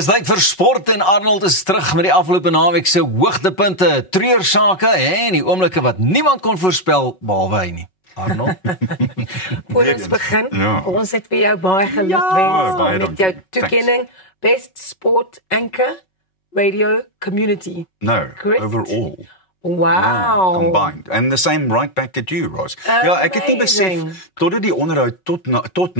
Is tyd vir sport en Arnold is terug met die afgelope naweek se hoogtepunte, treursake en die oomblikke wat niemand kon voorspel behalwe hy nie. Arnold. Voor ons begin, ons het vir jou baie gelukwens met jou toekenning Best Sport Anchor Radio Community. No, Correct? overall. Wow. Combined. And the same right back at you, Ros. Ja, ek het nie besef, totdat die onderhoud tot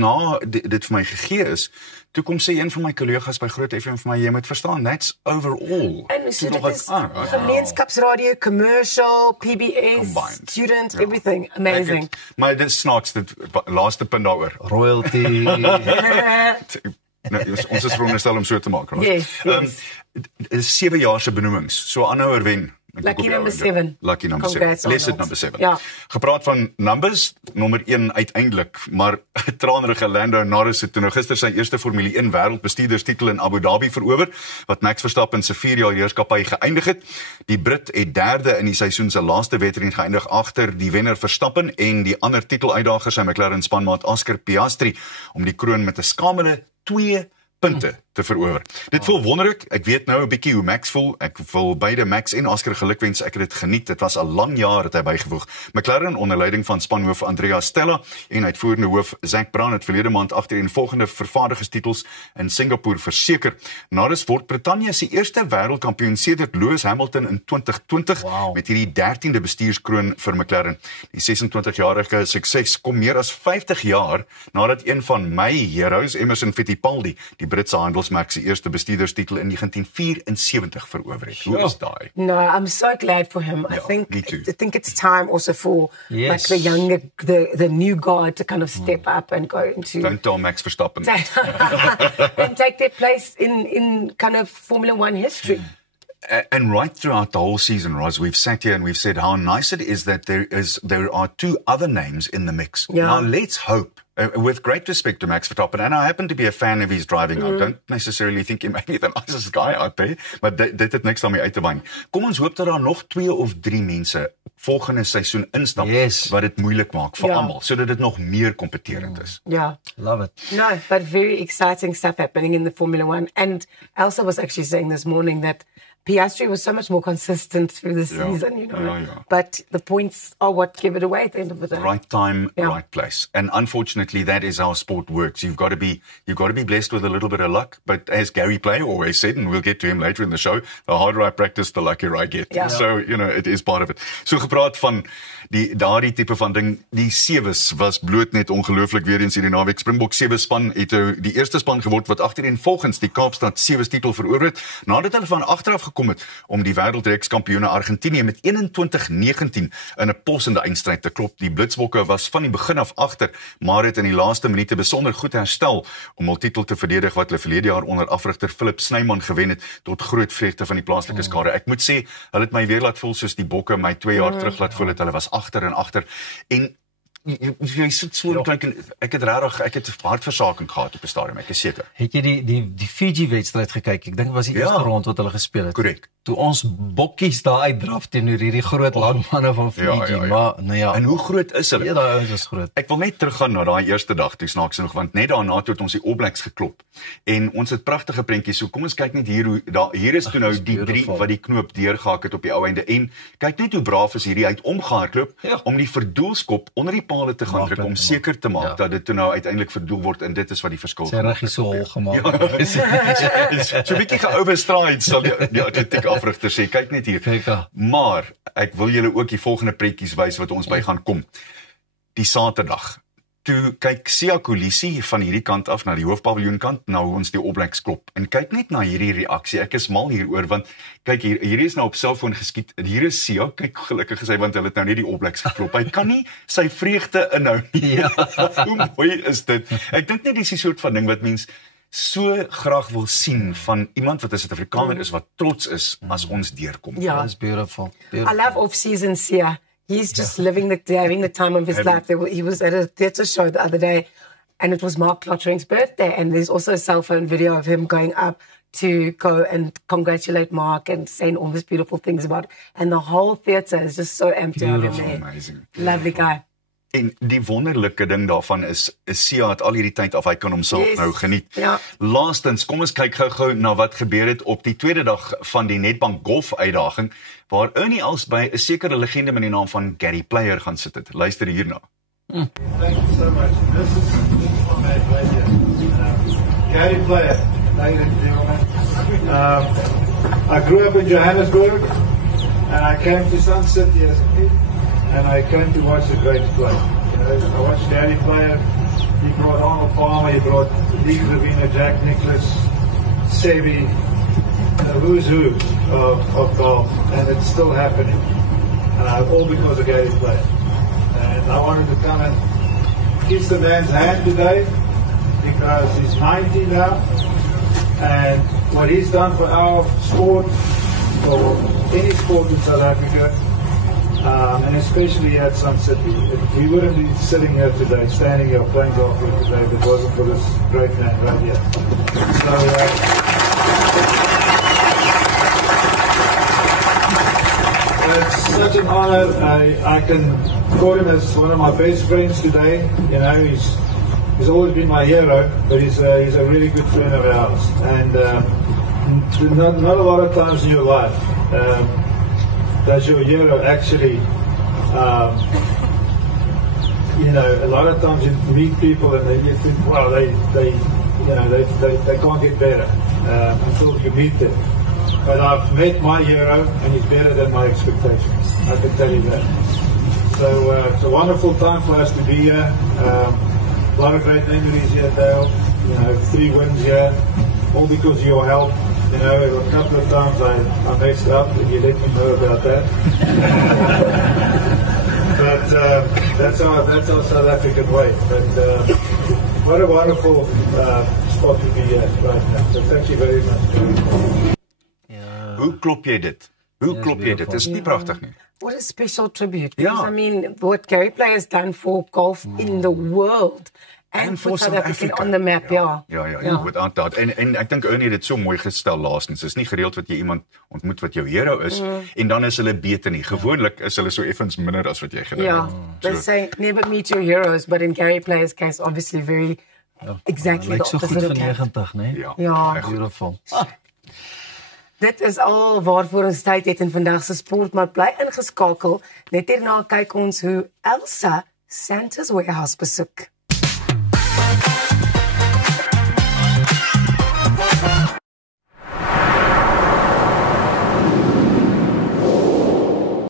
na dit vir my gegee is, toe kom sê een van my kollegas by Groot FM vir my, jy moet verstaan, that's overall. En so dit is gemeenskapsradio, commercial, PBS, Combined. student, everything. Amazing. Maar dit snaaks, dit laaste punt daaroor. Royalty. Ons is veronderstel om so te maak, Ros. Yes. 7 jaar se benoemings, so aanhouer wen. Lucky number 7. Lucky number 7. Congrats, Blessed Arnold. number 7. Ja. Gepraat van numbers, nommer 1 uiteindelik, maar tranerige Lando Norris het toe nou gister sy eerste Formule 1 wêreldbestuurderstitel in Abu Dhabi verower, wat Max Verstappen se 4 jaar heerskappy geëindig het. Die Brit het derde in die seisoen se laaste wedren geëindig agter die wenner Verstappen en die ander titeluitdager sy McLaren spanmaat Oscar Piastri om die kroon met 'n skamele 2 punte te verower. Dit voel wonderlik. Ek weet nou 'n bietjie hoe Max voel. Ek wil beide Max en Oscar gelukwens. Ek het dit geniet. Dit was 'n lang jaar het hy bygevoeg. McLaren onder leiding van spanhoof Andrea Stella en uitvoerende hoof Zak Brown het verlede maand agtereenvolgende vervaardigingstitels in Singapore verseker. Norris word Brittanje se eerste wêreldkampioen sedert Lewis Hamilton in 2020 met hierdie 13de bestuurskroon vir McLaren. Die 26-jarige sukses kom meer as 50 jaar nadat een van my heroes, Emerson Fittipaldi, die Britse handelsmerk se eerste bestuurderstitel in 1974 verower het. Hoe is daai? No, I'm so glad for him. Yeah, me too. I think it's time also for like the younger, the new guard to kind of step up and go into Don't tell Max Verstappen. and take their place in kind of Formula One history. And right throughout the whole season, Ros, we've sat here and we've said how nice it is that there are 2 other names in the mix. Yeah. Now let's hope, with great respect to Max Verstappen, and I happen to be a fan of his driving. I don't necessarily think he may be the nicest guy out there, but dit het niks daarmee uit te wyn. Kom ons hoop dat daar nog 2 of 3 mense volgende seisoen instap wat dit moeilik maak vir almal, sodat dit nog meer kompeterend is. Yeah. Love it. No, but very exciting stuff happening in the Formula One. And Elsa was actually saying this morning that Piastri was so much more consistent through the season, you know. But the points are what give it away at the end of the day. Right time, right place. And unfortunately, that is how sport works. You've got to be blessed with a little bit of luck. But as Gary Player always said, and we'll get to him later in the show, the harder I practice, the luckier I get. Yeah. So, you know, it is part of it. So gepraat van daardie tipe van ding, die sewes was bloot net ongelooflik weer eens hierdie naweek. Springbok 7 span het die eerste span geword wat agtereenvolgens die Kaapstad 7 titel verower het, nadat hulle van agteraf gekom het om die wêreldrekskampioene Argentinië met 21-19 in 'n possende eindstryd te klop. Die Blitsbokke was van die begin af agter, maar het in die laaste minute besonder goed herstel om hul titel te verdedig wat hulle verlede jaar onder afrigter Philip Snyman gewen het tot groot vreugde van die plaaslike skare. Ek moet sê, hulle het my weer laat voel soos die Bokke my 2 jaar terug laat voel het. Hulle was agter en jy sit so kyk en ek het hartversaking gehad op 'n stadium, ek is seker. Het jy die Fiji wedstryd gekyk? Ek dink dit was die eerste rond wat hulle gespeel het. Korrek. Toe ons bokkies daar uitdraf teenoor hierdie groot landmanne van Fiji, maar nou ja. En hoe groot is hulle? Ja, daai ouens is groot. Ek wil net teruggaan na daai eerste dag, toe snaaks nog, want net daarna toe het ons die All Blacks geklop. En ons het pragtige prentjies. So kom ons kyk net hier is toe nou die 3 wat die knoop deurgehak het op die ou einde. En kyk net hoe braaf is hierdie uit omgehardloop om die verdoelskop onder die pale te gaan druk om seker te maak dat dit toe nou uiteindelik verdoel word, en dit is wat die verskil maak. Sy ruggie so hol gemaak. So 'n bietjie geoverstride sal die atletiek afrigter sê, kyk net hier. Maar ek wil julle ook die volgende pretjies wys wat ons by gaan kom. Die Saterdag. Toe kyk Siya Kolisi van hierdie kant af na die hoofpaviljoen kant, nou ons die All Blacks klop. En kyk net na hierdie reaksie. Ek is mal hieroor want kyk hier is nou op selfoon geskiet. Hier is Siya, kyk gelukkig is hy want hulle het nou net die All Blacks geklop. Hy kan nie sy vreugde inhou nie. Hoe mooi is dit? Ek dink net dis die soort van ding wat mens so graag wil sien van iemand wat 'n Suid-Afrikaner is wat trots is as ons deurkom. Yeah. That's beautiful. I love off-season Sia. He's just having the time of his life. He was at a theatre show the other day, and it was Mark Clottering's birthday, and there's also a cell phone video of him going up to go and congratulate Mark and saying all these beautiful things about it. And the whole theatre is just so amped to have him there. Amazing. Lovely guy. En die wonderlike ding daarvan is Sia het al hierdie tyd af, hy kan homself nou geniet. Ja. Laastens, kom ons kyk gou-gou na wat gebeur het op die tweede dag van die Nedbank Golf uitdaging, waar Ernie Els by 'n sekere legende met die naam van Gary Player gaan sit het. Luister hierna. Thank you so much. This is my pleasure. Gary Player, ladies and gentlemen. I grew up in Johannesburg, and I came to Sun City as a kid, and I came to watch the great play. I watched Gary Player. He brought Arnold Palmer, he brought Lee Ravina, Jack Nicklaus, Sebi, who's who of golf, and it's still happening. All because of Gary Player. And I wanted to come and kiss the man's hand today because he's 90 now, and what he's done for our sport, or any sport in South Africa, and especially at Sun City. We wouldn't be sitting here today, standing here playing golf here today if it wasn't for this great man right here. So, it's such an honor. I can call him as one of my best friends today. You know, he's always been my hero, but he's a really good friend of ours. And not a lot of times in your life does your hero actually, you know, a lot of times you meet people and you think, wow, they can't get better until you meet them. But I've met my hero and he's better than my expectations. I can tell you that. So it's a wonderful time for us to be here. A lot of great memories here, Dale. You know, 3 wins here, all because of your help. You know, a couple of times I messed up, and you let me know about that. But that's our South African way. But what a wonderful spot to be at right now. So thank you very much. Hoe klop jy dit? Hoe klop jy dit? Dit is nie pragtig nie. What a special tribute. Because, Yeah. I mean, what Gary Player has done for golf in the world and for for South South Africa Africa. on the map, Ja, yeah. without doubt. En ek dink Ernie het dit so mooi gestel laasens. Dis nie gereeld wat jy iemand ontmoet wat jou hero is en dan is hulle beter nie. Gewoonlik is hulle so effens minder as wat jy gedink Yeah, het. they say never meet your heroes, but in Gary Player's case, obviously very exactly Lyk the so goed opposite vir of that. 90, né? Ja. Ja. Reg goed. Beautiful. Dit is al waarvoor ons tyd het in vandag se sport, maar bly ingeskakel. Net hierna kyk ons hoe Elsa Santa's Warehouse besoek.